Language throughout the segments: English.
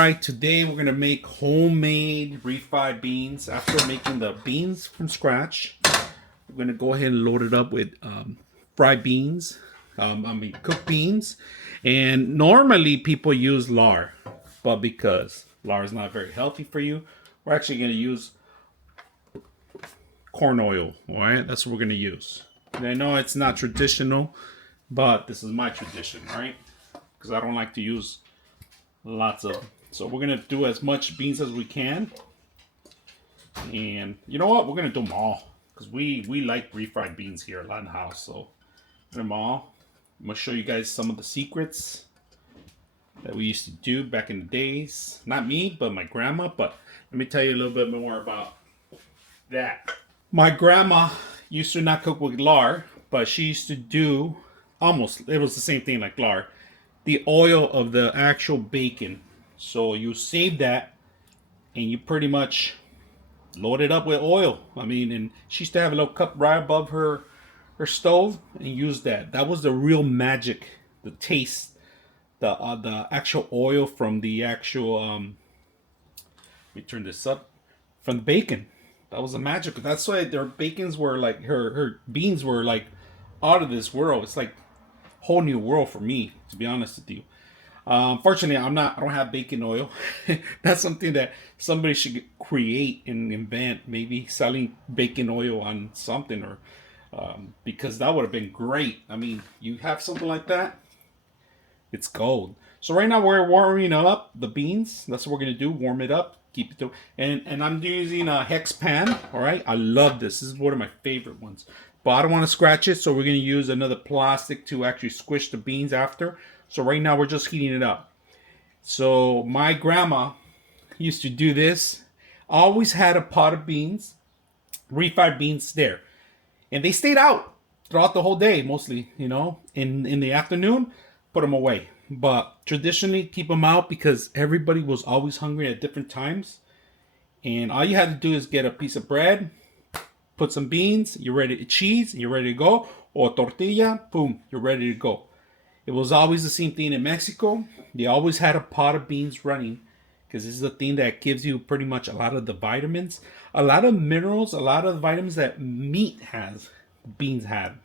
Alright, today we're going to make homemade refried beans. After making the beans from scratch, we're going to go ahead and load it up with fried beans. Cooked beans. And normally people use lard, but because lard is not very healthy for you, we're actually going to use corn oil. Alright, that's what we're going to use. And I know it's not traditional, but this is my tradition, right? Because I don't like to use lots of. So we're gonna do as much beans as we can, and you know what? We're gonna do them all because we like refried beans here a lot in the house. So them all. I'm gonna show you guys some of the secrets that we used to do back in the days. Not me, but my grandma. But let me tell you a little bit more about that. My grandma used to not cook with lard, but she used to do almost. It was the same thing like lard. The oil of the actual bacon. So you save that and you pretty much load it up with oil. I mean, and she used to have a little cup right above her stove and use that. That was the real magic, the taste, the actual oil from the actual let me turn this up, from the bacon. That was the magic. That's why their bacons were like, her beans were like out of this world. It's like whole new world for me, to be honest with you. Fortunately, I don't have bacon oil. That's something that somebody should create and invent. Maybe selling bacon oil on something, or because that would have been great. I mean, you have something like that, it's gold. So right now we're warming up the beans. That's what we're gonna do. Warm it up. Keep it to, and I'm using a hex pan. All right, I love this. This is one of my favorite ones. But I don't want to scratch it, so we're going to use another plastic to actually squish the beans after. So right now we're just heating it up. So my grandma used to do this. Always had a pot of beans, refried beans there. And they stayed out throughout the whole day, mostly, you know. In the afternoon, put them away. But traditionally, keep them out because everybody was always hungry at different times. And all you had to do is get a piece of bread, put some beans, you're ready to cheese, you're ready to go, or tortilla, boom, you're ready to go. It was always the same thing in Mexico. They always had a pot of beans running because this is the thing that gives you pretty much a lot of the vitamins, a lot of minerals, a lot of the vitamins that meat has, beans have.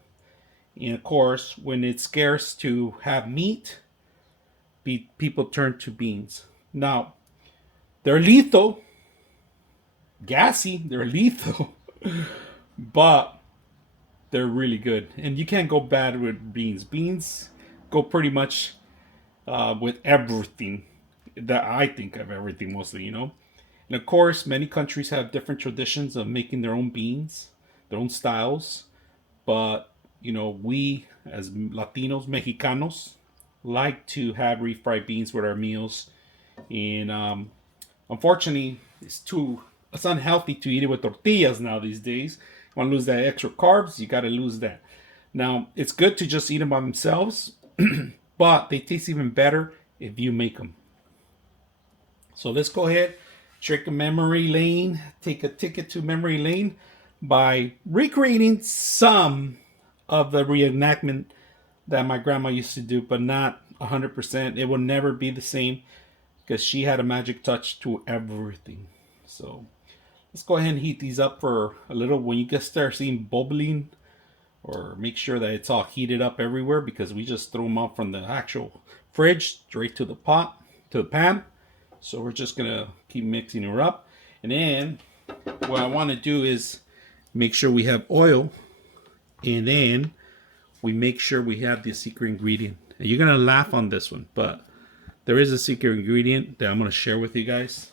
And of course, when it's scarce to have meat, people turn to beans. Now, they're lethal, gassy, they're lethal. But they're really good, and you can't go bad with beans. Beans go pretty much with everything that I think of everything mostly, you know. And of course, many countries have different traditions of making their own beans, their own styles. But you know, we as Latinos, Mexicanos, like to have refried beans with our meals, and unfortunately, it's unhealthy to eat it with tortillas now these days. You want to lose that extra carbs, you got to lose that. Now, it's good to just eat them by themselves, but they taste even better if you make them. So let's go ahead, take a memory lane, take a ticket to memory lane by recreating some of the reenactment that my grandma used to do, but not 100%. It will never be the same because she had a magic touch to everything. So let's go ahead and heat these up for a little. When you just start seeing bubbling, or make sure that it's all heated up everywhere, because we just throw them out from the actual fridge straight to the pot, to the pan. So we're just gonna keep mixing her up. And then what I want to do is make sure we have oil, and then we make sure we have the secret ingredient. And you're gonna laugh on this one, but there is a secret ingredient that I'm gonna share with you guys.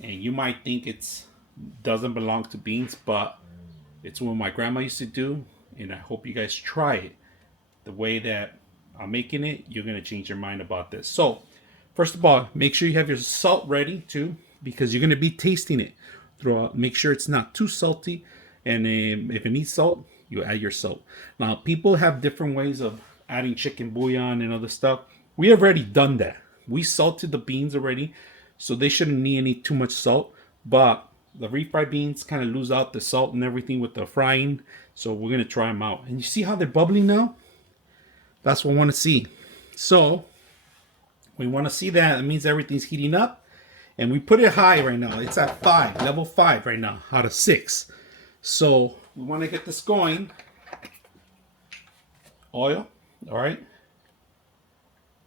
And you might think it's doesn't belong to beans, but it's what my grandma used to do, and I hope you guys try it. The way that I'm making it, you're gonna change your mind about this. So, first of all, make sure you have your salt ready too, because you're gonna be tasting it throughout. Make sure it's not too salty, and if it needs salt, you add your salt. Now, people have different ways of adding chicken bouillon and other stuff. We have already done that. We salted the beans already, so they shouldn't need any too much salt. But the refried beans kind of lose out the salt and everything with the frying. So we're going to try them out. And you see how they're bubbling now? That's what I want to see. So We want to see that. It means everything's heating up. And we put it high right now. It's at 5, level 5 right now, out of 6. So we want to get this going. Oil, all right.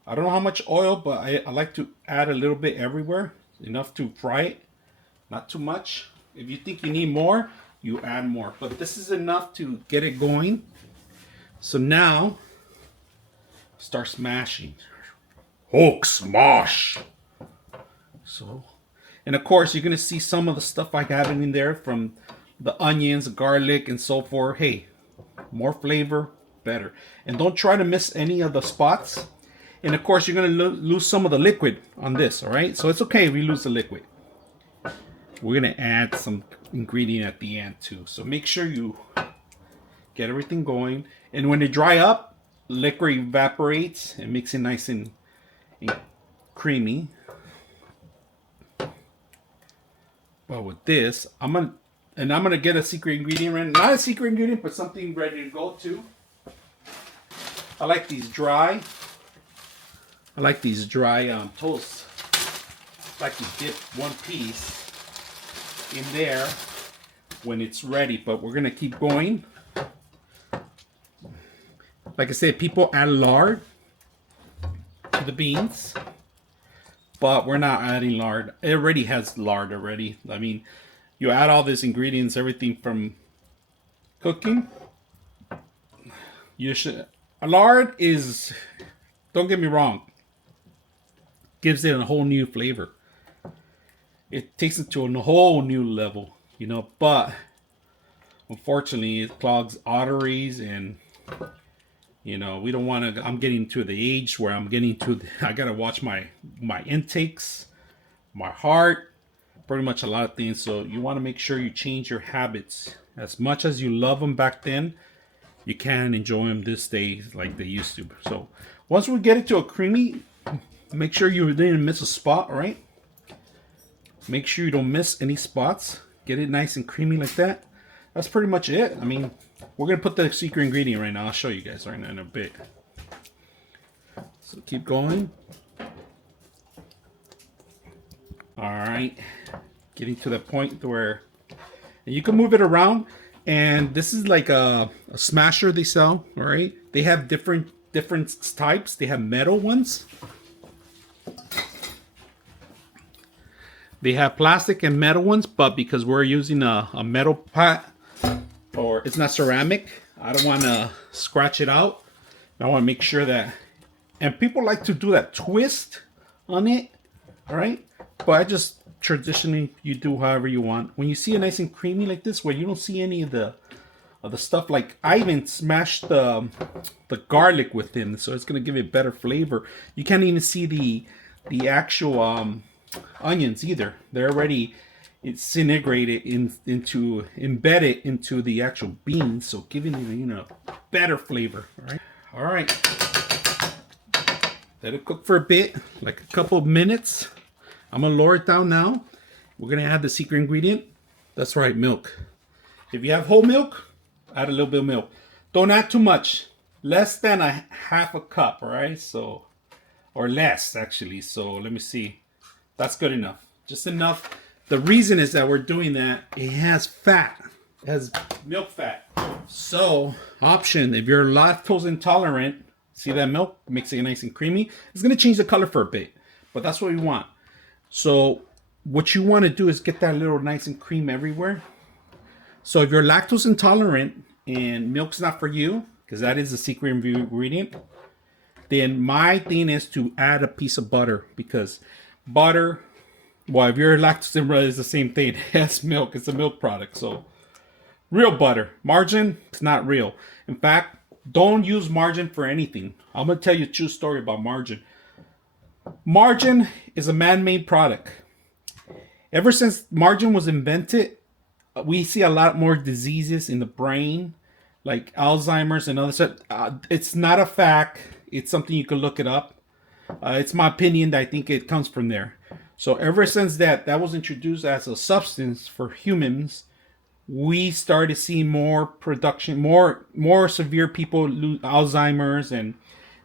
I don't know how much oil, but I like to add a little bit everywhere. Enough to fry it, not too much. If you think you need more, you add more. But this is enough to get it going. So now, start smashing. Hulk smash! So, and of course, you're going to see some of the stuff I have in there from the onions, garlic, and so forth. Hey, more flavor, better. And don't try to miss any of the spots. And of course, you're going to lose some of the liquid on this, all right? So it's okay if we lose the liquid. We're going to add some ingredient at the end too. So make sure you get everything going. And when they dry up, liquid evaporates and makes it nice and creamy. But with this, I'm gonna get a secret ingredient right now. Not a secret ingredient, but something ready to go too. I like these dry. Toast. I like to dip one piece in there when it's ready, but we're gonna keep going. Like I said, people add lard to the beans, but we're not adding lard. It already has lard already. I mean, you add all these ingredients, everything from cooking. Lard is, don't get me wrong, gives it a whole new flavor. It takes it to a whole new level, you know, but unfortunately it clogs arteries and, you know, we don't want to. I'm getting to the age where I got to watch my intakes, my heart, pretty much a lot of things. So you want to make sure you change your habits. As much as you love them back then, you can't enjoy them this day like they used to. So once we get it to a creamy, make sure you didn't miss a spot, all right? Make sure you don't miss any spots. Get it nice and creamy like that. That's pretty much it. I mean, we're going to put the secret ingredient right now. I'll show you guys right now in a bit. So keep going. Alright. Getting to the point where you can move it around. And this is like a smasher they sell. Alright. They have different types. They have metal ones. They have plastic and metal ones. But because we're using a metal pot, or it's not ceramic, I don't want to scratch it out. I want to make sure that, and people like to do that twist on it, all right? But I just traditionally, you do however you want. When you see it nice and creamy like this, where you don't see any of the stuff, like I even smashed the garlic within, so it's gonna give it better flavor. You can't even see the actual onions either. They're already, it's integrated embedded into the actual beans, so giving it, you know, better flavor. All right. Let it cook for a bit, like a couple of minutes. I'm gonna lower it down now. We're gonna add the secret ingredient. That's right, milk. If you have whole milk, add a little bit of milk. Don't add too much. Less than a half a cup, all right? So, or less actually. So let me see. That's good enough. Just enough. The reason is that we're doing that, it has fat. It has milk fat. So, option, if you're lactose intolerant, see that milk makes it nice and creamy. It's going to change the color for a bit, but that's what we want. So, what you want to do is get that little nice and cream everywhere. So, if you're lactose intolerant and milk's not for you, because that is the secret ingredient, then my thing is to add a piece of butter, because butter, well, if you're lactose intolerant, it's the same thing. It has milk. It's a milk product. So, real butter. Margarine, it's not real. In fact, don't use margarine for anything. I'm going to tell you a true story about margarine. Margarine is a man-made product. Ever since margarine was invented, we see a lot more diseases in the brain, like Alzheimer's and other stuff. It's not a fact. It's something you can look it up. It's my opinion that I think it comes from there. So ever since that was introduced as a substance for humans, we started seeing more production, more severe people lose Alzheimer's and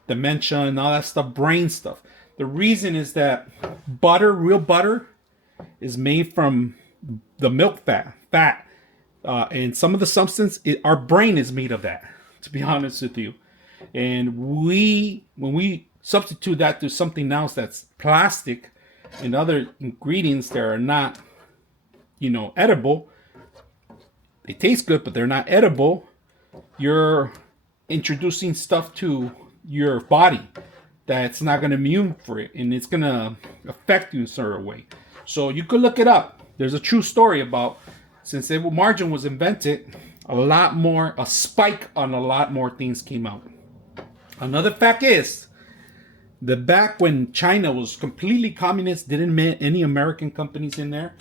dementia and all that stuff, brain stuff. The reason is that butter, real butter, is made from the milk fat, and some of the substance. Our brain is made of that. To be honest with you, and when we substitute that to something else that's plastic and other ingredients that are not, edible. They taste good, but they're not edible. You're introducing stuff to your body that's not going to immune for it, and it's going to affect you in a certain way. So you could look it up. There's a true story about since margarine was invented, a spike on a lot more things came out. Another fact is that back when China was completely communist, didn't mean any American companies in there,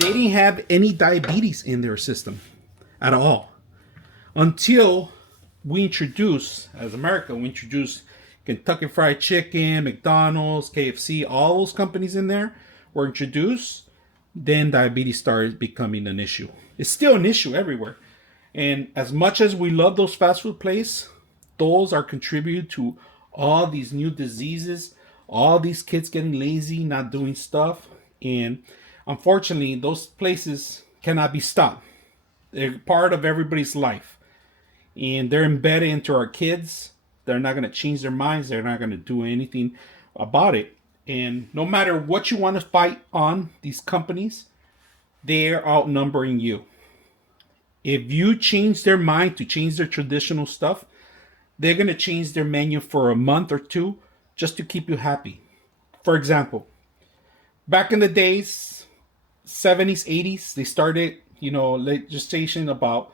they didn't have any diabetes in their system at all. Until we introduced, as America, we introduced Kentucky Fried Chicken, McDonald's, KFC, all those companies in there were introduced, then diabetes started becoming an issue. It's still an issue everywhere. And as much as we love those fast food places, those are contributed to all these new diseases, all these kids getting lazy, not doing stuff. And unfortunately, those places cannot be stopped. They're part of everybody's life. And they're embedded into our kids. They're not going to change their minds. They're not going to do anything about it. And no matter what you want to fight on, these companies, they're outnumbering you. If you change their mind to change their traditional stuff, they're going to change their menu for a month or two just to keep you happy. For example, back in the days, 70s, 80s, they started, legislation about,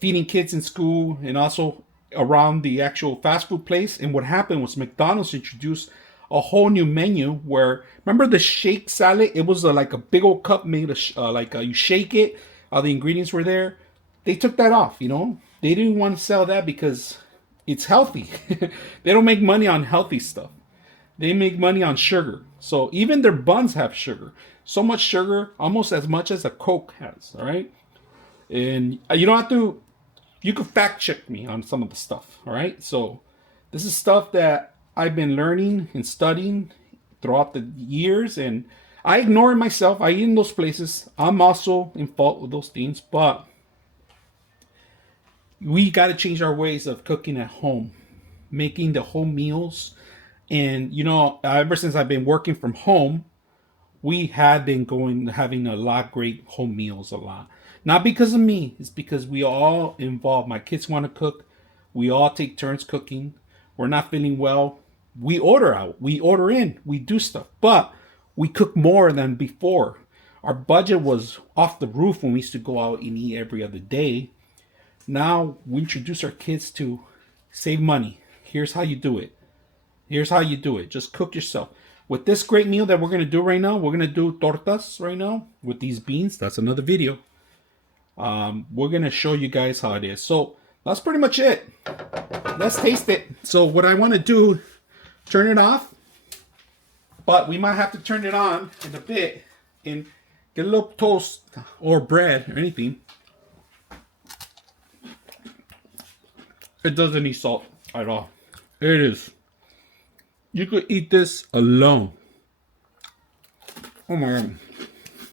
feeding kids in school and also around the actual fast food place. And what happened was McDonald's introduced a whole new menu where, remember the shake salad? It was like a big old cup made of, you shake it, all the ingredients were there. They took that off, They didn't want to sell that because it's healthy. They don't make money on healthy stuff. They make money on sugar. So even their buns have sugar. So much sugar, almost as much as a Coke has, all right? And you don't have to, you can fact check me on some of the stuff, all right? So this is stuff that I've been learning and studying throughout the years, and I ignore it myself. I eat in those places. I'm also in fault with those things, but we got to change our ways of cooking at home, making the home meals. And, ever since I've been working from home, we have been having a lot great home meals a lot. Not because of me. It's because we all involved. My kids want to cook. We all take turns cooking. We're not feeling well. We order out. We order in. We do stuff. But we cook more than before. Our budget was off the roof when we used to go out and eat every other day. Now we introduce our kids to save money. Here's how you do it. Here's how you do it. Just cook yourself. With this great meal that we're going to do right now, we're going to do tortas right now with these beans. That's another video. We're going to show you guys how it is. So that's pretty much it. Let's taste it. So what I want to do, turn it off. But we might have to turn it on in a bit and get a little toast or bread or anything. It doesn't need salt at all. It is. You could eat this alone. Oh my God.